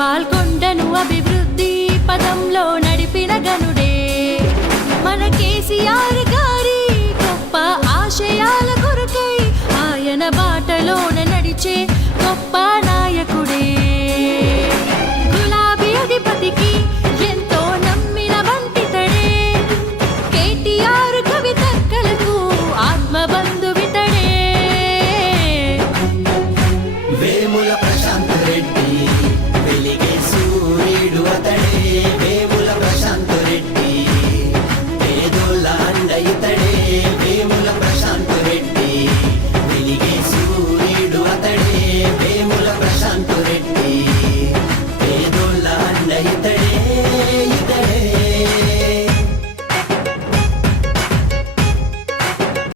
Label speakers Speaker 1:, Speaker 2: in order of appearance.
Speaker 1: బాల్కొండను అభివృద్ధి పదంలో నడిపిన గనుడే. మన కేసీఆర్ గారి గొప్ప ఆశయాల కొరకై ఆయన బాటలోన నడిచే గొప్ప